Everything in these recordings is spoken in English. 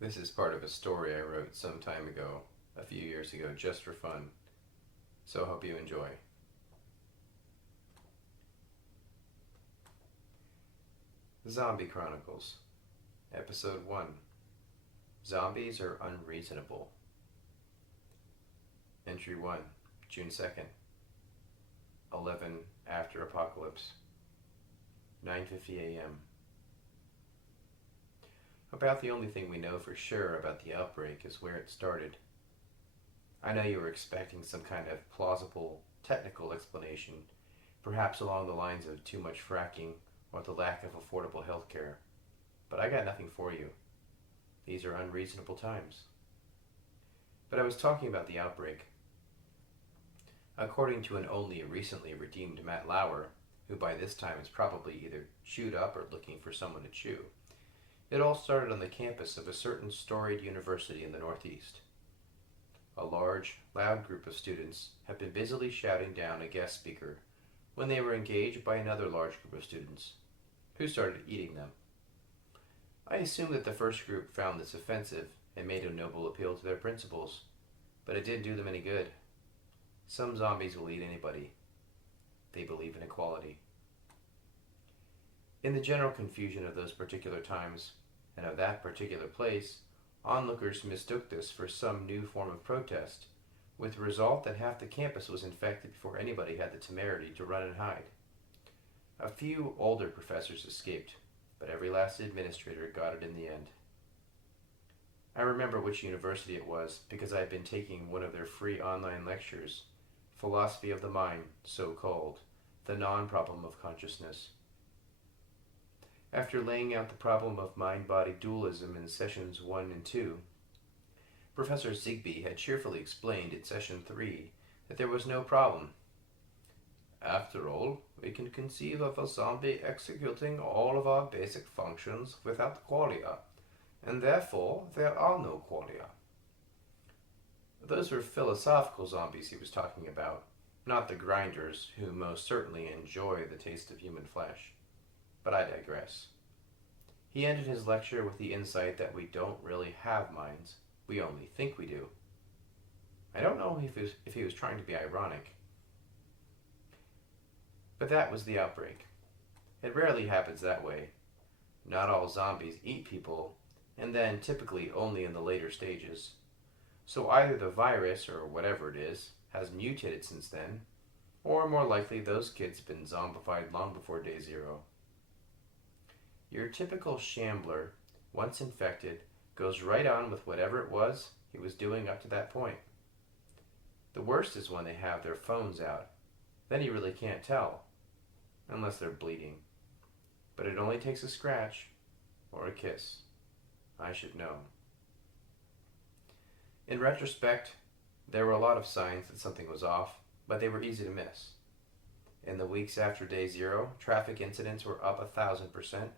This is part of a story I wrote some time ago, a few years ago, just for fun. So I hope you enjoy. Zombie Chronicles, Episode 1. Zombies are unreasonable. Entry 1, June 2nd. 11 after apocalypse. 9:50 a.m. About the only thing we know for sure about the outbreak is where it started. I know you were expecting some kind of plausible, technical explanation, perhaps along the lines of too much fracking or the lack of affordable health care. But I got nothing for you. These are unreasonable times. But I was talking about the outbreak. According to an only recently redeemed Matt Lauer, who by this time is probably either chewed up or looking for someone to chew, it all started on the campus of a certain storied university in the Northeast. A large, loud group of students had been busily shouting down a guest speaker when they were engaged by another large group of students, who started eating them. I assume that the first group found this offensive and made a noble appeal to their principals, but it didn't do them any good. Some zombies will eat anybody. They believe in equality. In the general confusion of those particular times, and of that particular place, onlookers mistook this for some new form of protest, with the result that half the campus was infected before anybody had the temerity to run and hide. A few older professors escaped, but every last administrator got it in the end. I remember which university it was because I had been taking one of their free online lectures, Philosophy of the Mind, so called, the non-problem of consciousness. After laying out the problem of mind-body dualism in sessions 1 and 2, Professor Zigbee had cheerfully explained in session 3 that there was no problem. After all, we can conceive of a zombie executing all of our basic functions without qualia, and therefore there are no qualia. Those were philosophical zombies he was talking about, not the grinders who most certainly enjoy the taste of human flesh. But I digress. He ended his lecture with the insight that we don't really have minds, we only think we do. I don't know if he was trying to be ironic. But that was the outbreak. It rarely happens that way. Not all zombies eat people, and then typically only in the later stages. So either the virus, or whatever it is, has mutated since then, or more likely those kids have been zombified long before day 0. Your typical shambler, once infected, goes right on with whatever it was he was doing up to that point. The worst is when they have their phones out. Then you really can't tell, unless they're bleeding. But it only takes a scratch, or a kiss. I should know. In retrospect, there were a lot of signs that something was off, but they were easy to miss. In the weeks after day 0, traffic incidents were up 1,000%,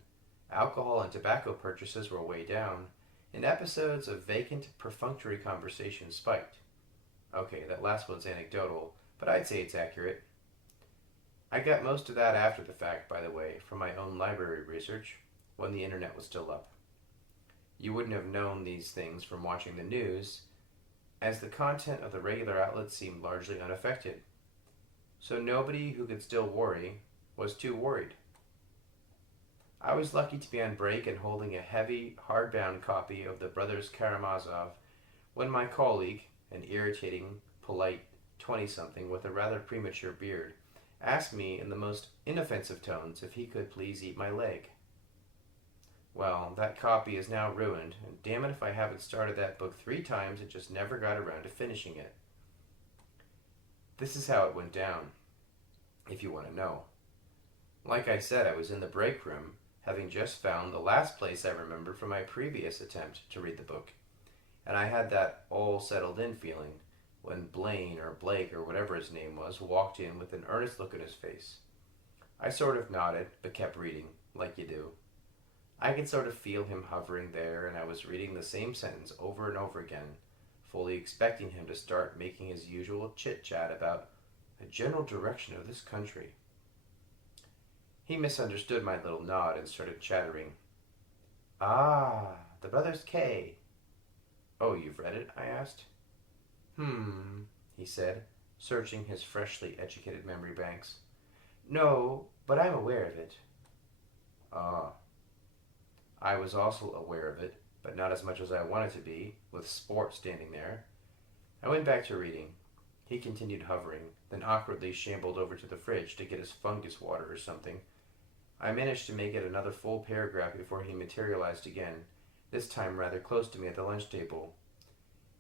alcohol and tobacco purchases were way down, and episodes of vacant, perfunctory conversations spiked. Okay, that last one's anecdotal, but I'd say it's accurate. I got most of that after the fact, by the way, from my own library research, when the internet was still up. You wouldn't have known these things from watching the news, as the content of the regular outlets seemed largely unaffected. So nobody who could still worry was too worried. I was lucky to be on break and holding a heavy, hardbound copy of the Brothers Karamazov when my colleague, an irritating, polite 20-something with a rather premature beard, asked me in the most inoffensive tones if he could please eat my leg. Well, that copy is now ruined, and damn it if I haven't started that book 3 times and just never got around to finishing it. This is how it went down, if you want to know. Like I said, I was in the break room, having just found the last place I remembered from my previous attempt to read the book, and I had that all settled in feeling when Blaine or Blake or whatever his name was walked in with an earnest look on his face. I sort of nodded, but kept reading, like you do. I could sort of feel him hovering there, and I was reading the same sentence over and over again, fully expecting him to start making his usual chit-chat about the general direction of this country. He misunderstood my little nod and started chattering. Ah, the brothers K. Oh, you've read it? I asked. He said, searching his freshly educated memory banks. No, but I'm aware of it. Ah. I was also aware of it, but not as much as I wanted to be, with Sport standing there. I went back to reading. He continued hovering, then awkwardly shambled over to the fridge to get his fungus water or something. I managed to make it another full paragraph before he materialized again, this time rather close to me at the lunch table.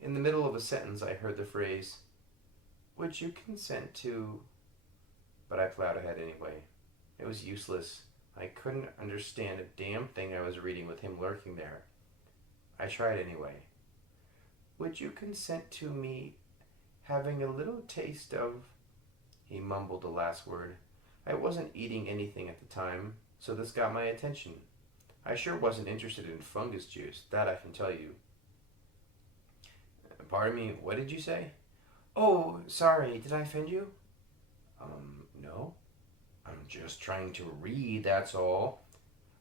In the middle of a sentence, I heard the phrase, "Would you consent to—" But I plowed ahead anyway. It was useless. I couldn't understand a damn thing I was reading with him lurking there. I tried anyway. "Would you consent to me having a little taste of—" He mumbled the last word. I wasn't eating anything at the time, so this got my attention. I sure wasn't interested in fungus juice, that I can tell you. Pardon me, what did you say? Oh, sorry, did I offend you? No. I'm just trying to read, that's all.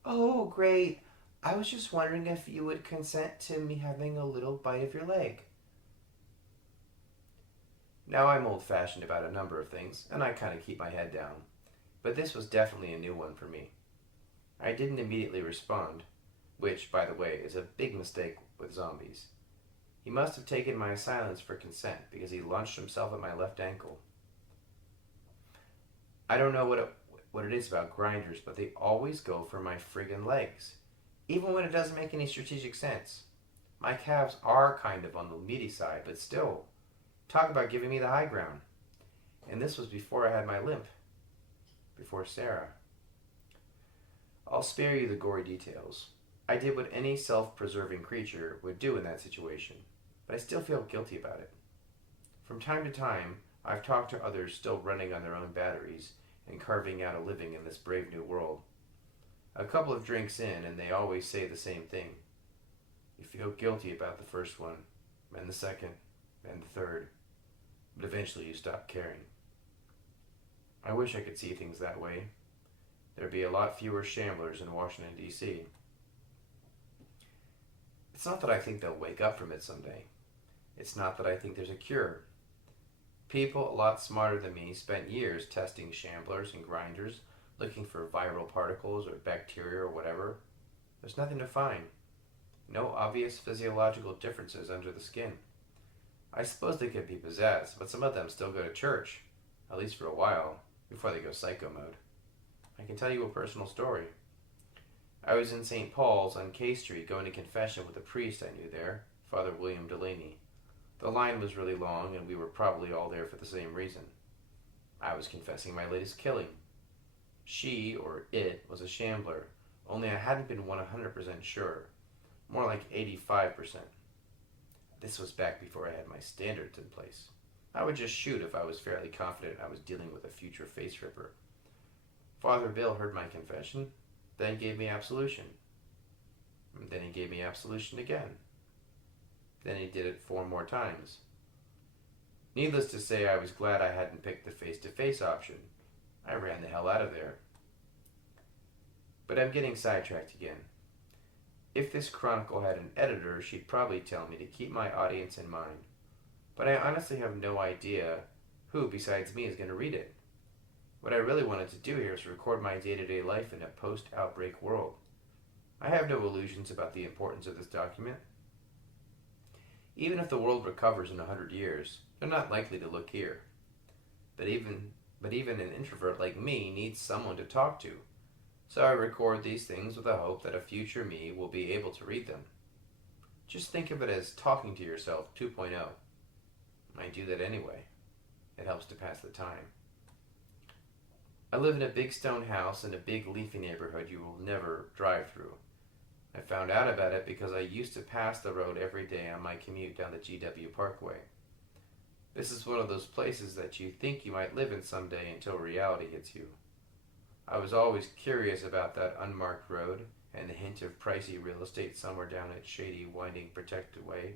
Oh, great. I was just wondering if you would consent to me having a little bite of your leg. Now I'm old-fashioned about a number of things, and I kind of keep my head down. But this was definitely a new one for me. I didn't immediately respond, which, by the way, is a big mistake with zombies. He must have taken my silence for consent because he launched himself at my left ankle. I don't know what it is about grinders, but they always go for my friggin' legs, even when it doesn't make any strategic sense. My calves are kind of on the meaty side, but still, talk about giving me the high ground. And this was before I had my limp. Before Sarah. I'll spare you the gory details. I did what any self-preserving creature would do in that situation, but I still feel guilty about it. From time to time, I've talked to others still running on their own batteries and carving out a living in this brave new world. A couple of drinks in, and they always say the same thing. You feel guilty about the first one, and the second, and the third, but eventually you stop caring. I wish I could see things that way. There'd be a lot fewer shamblers in Washington, D.C. It's not that I think they'll wake up from it someday. It's not that I think there's a cure. People a lot smarter than me spent years testing shamblers and grinders, looking for viral particles or bacteria or whatever. There's nothing to find. No obvious physiological differences under the skin. I suppose they could be possessed, but some of them still go to church, at least for a while, before they go psycho mode. I can tell you a personal story. I was in St. Paul's on K Street going to confession with a priest I knew there, Father William Delaney. The line was really long, and we were probably all there for the same reason. I was confessing my latest killing. She, or it, was a shambler, only I hadn't been 100% sure. More like 85%. This was back before I had my standards in place. I would just shoot if I was fairly confident I was dealing with a future face ripper. Father Bill heard my confession, then gave me absolution. And then he gave me absolution again. Then he did it 4 more times. Needless to say, I was glad I hadn't picked the face-to-face option. I ran the hell out of there. But I'm getting sidetracked again. If this chronicle had an editor, she'd probably tell me to keep my audience in mind. But I honestly have no idea who besides me is going to read it. What I really wanted to do here is record my day-to-day life in a post-outbreak world. I have no illusions about the importance of this document. Even if the world recovers in 100 years, they're not likely to look here. But even an introvert like me needs someone to talk to. So I record these things with the hope that a future me will be able to read them. Just think of it as talking to yourself 2.0. I do that anyway. It helps to pass the time. I live in a big stone house in a big leafy neighborhood you will never drive through. I found out about it because I used to pass the road every day on my commute down the GW Parkway. This is one of those places that you think you might live in someday until reality hits you. I was always curious about that unmarked road and the hint of pricey real estate somewhere down its shady, winding, protected way.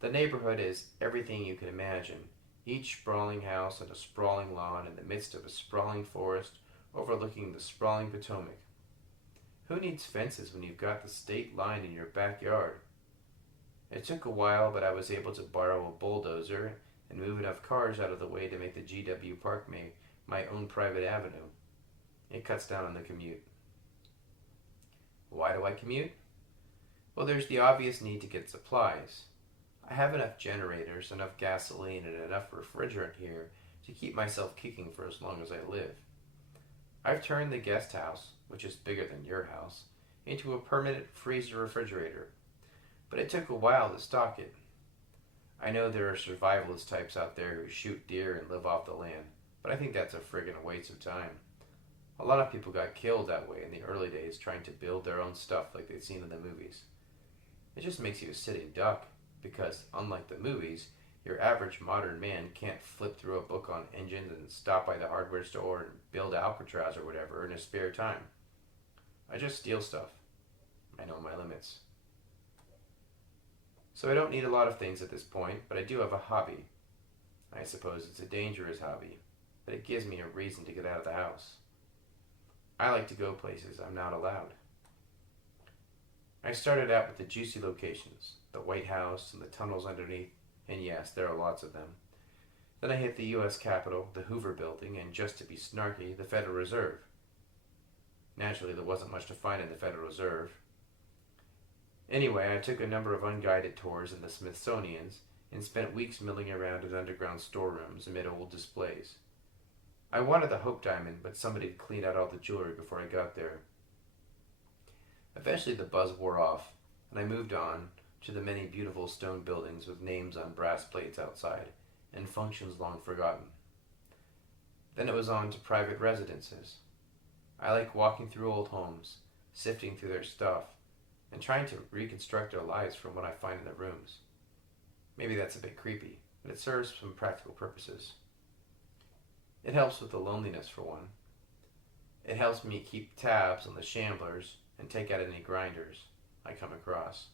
The neighborhood is everything you can imagine. Each sprawling house and a sprawling lawn in the midst of a sprawling forest overlooking the sprawling Potomac. Who needs fences when you've got the state line in your backyard? It took a while, but I was able to borrow a bulldozer and move enough cars out of the way to make the GW Parkway my own private avenue. It cuts down on the commute. Why do I commute? Well, there's the obvious need to get supplies. I have enough generators, enough gasoline, and enough refrigerant here to keep myself kicking for as long as I live. I've turned the guest house, which is bigger than your house, into a permanent freezer refrigerator, but it took a while to stock it. I know there are survivalist types out there who shoot deer and live off the land, but I think that's a friggin' waste of time. A lot of people got killed that way in the early days trying to build their own stuff like they'd seen in the movies. It just makes you a sitting duck, because unlike the movies, your average modern man can't flip through a book on engines and stop by the hardware store and build Alcatraz or whatever in his spare time. I just steal stuff. I know my limits. So I don't need a lot of things at this point, but I do have a hobby. I suppose it's a dangerous hobby, but it gives me a reason to get out of the house. I like to go places I'm not allowed. I started out with the juicy locations, the White House and the tunnels underneath, and yes, there are lots of them. Then I hit the U.S. Capitol, the Hoover Building, and just to be snarky, the Federal Reserve. Naturally, there wasn't much to find in the Federal Reserve. Anyway, I took a number of unguided tours in the Smithsonian's and spent weeks milling around in underground storerooms amid old displays. I wanted the Hope Diamond, but somebody had cleaned out all the jewelry before I got there. Eventually the buzz wore off, and I moved on to the many beautiful stone buildings with names on brass plates outside, and functions long forgotten. Then it was on to private residences. I like walking through old homes, sifting through their stuff, and trying to reconstruct their lives from what I find in the rooms. Maybe that's a bit creepy, but it serves some practical purposes. It helps with the loneliness, for one. It helps me keep tabs on the shamblers and take out any grinders I come across.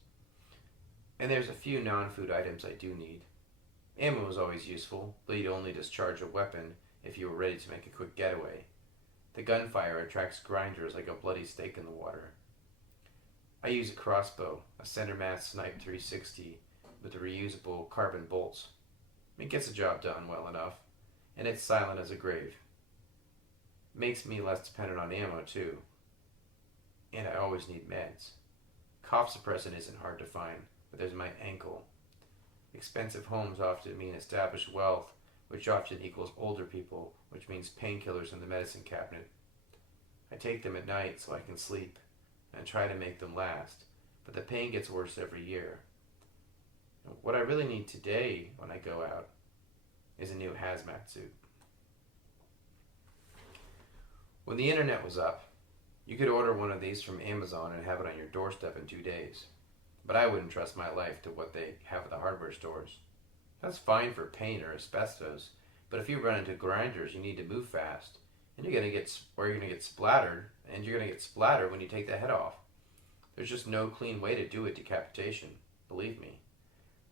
And there's a few non-food items I do need. Ammo is always useful, though you'd only discharge a weapon if you were ready to make a quick getaway. The gunfire attracts grinders like a bloody steak in the water. I use a crossbow, a center mass snipe 360 with reusable carbon bolts. It gets the job done well enough, and it's silent as a grave. Makes me less dependent on ammo too. And I always need meds. Cough suppressant isn't hard to find, but there's my ankle. Expensive homes often mean established wealth, which often equals older people, which means painkillers in the medicine cabinet. I take them at night so I can sleep, and try to make them last, but the pain gets worse every year. What I really need today when I go out is a new hazmat suit. When the internet was up, you could order one of these from Amazon and have it on your doorstep in 2 days. But I wouldn't trust my life to what they have at the hardware stores. That's fine for paint or asbestos, but if you run into grinders, you need to move fast, and you're gonna get splattered, and you're gonna get splattered when you take the head off. There's just no clean way to do a decapitation, believe me.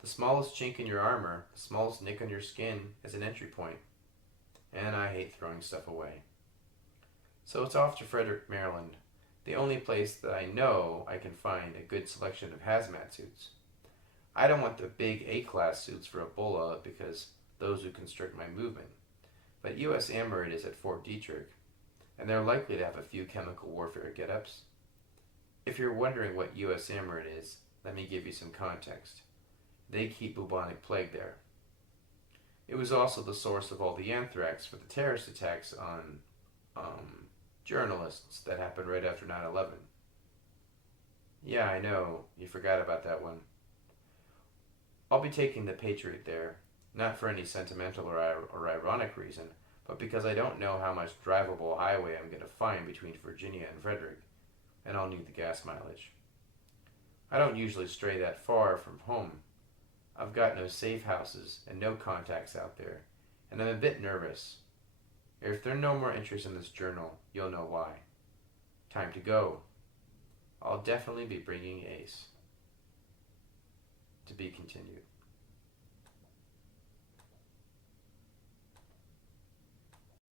The smallest chink in your armor, the smallest nick on your skin is an entry point. And I hate throwing stuff away. So it's off to Frederick, Maryland, the only place that I know I can find a good selection of hazmat suits. I don't want the big A-class suits for Ebola because those would constrict my movement. But U.S. Armored is at Fort Detrick, and they're likely to have a few chemical warfare get-ups. If you're wondering what U.S. Armored is, let me give you some context. They keep bubonic plague there. It was also the source of all the anthrax for the terrorist attacks on journalists that happened right after 9/11. Yeah, I know, you forgot about that one. I'll be taking the Patriot there, not for any sentimental or ironic reason, but because I don't know how much drivable highway I'm going to find between Virginia and Frederick, and I'll need the gas mileage. I don't usually stray that far from home. I've got no safe houses and no contacts out there, and I'm a bit nervous. If there are no more entries in this journal, you'll know why. Time to go. I'll definitely be bringing Ace. To be continued.